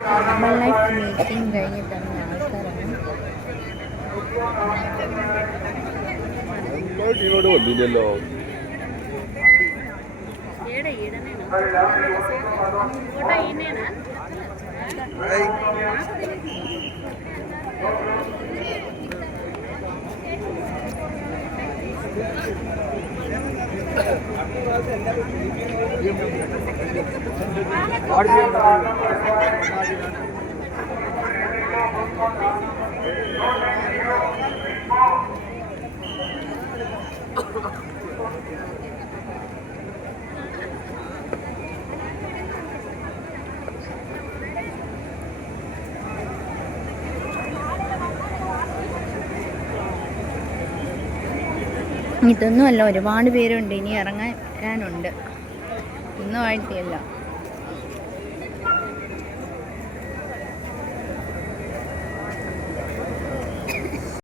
Herbal life meeting കഴിഞ്ഞിട്ടാണ് ആൾക്കാരാണ്. ഇങ്ങോട്ട് വന്നില്ലല്ലോ. ഇതൊന്നുമല്ല, ഒരുപാട് പേരുണ്ട്, ഇനി ഇറങ്ങാനുണ്ട്, ഒന്നും ആയിട്ടില്ല.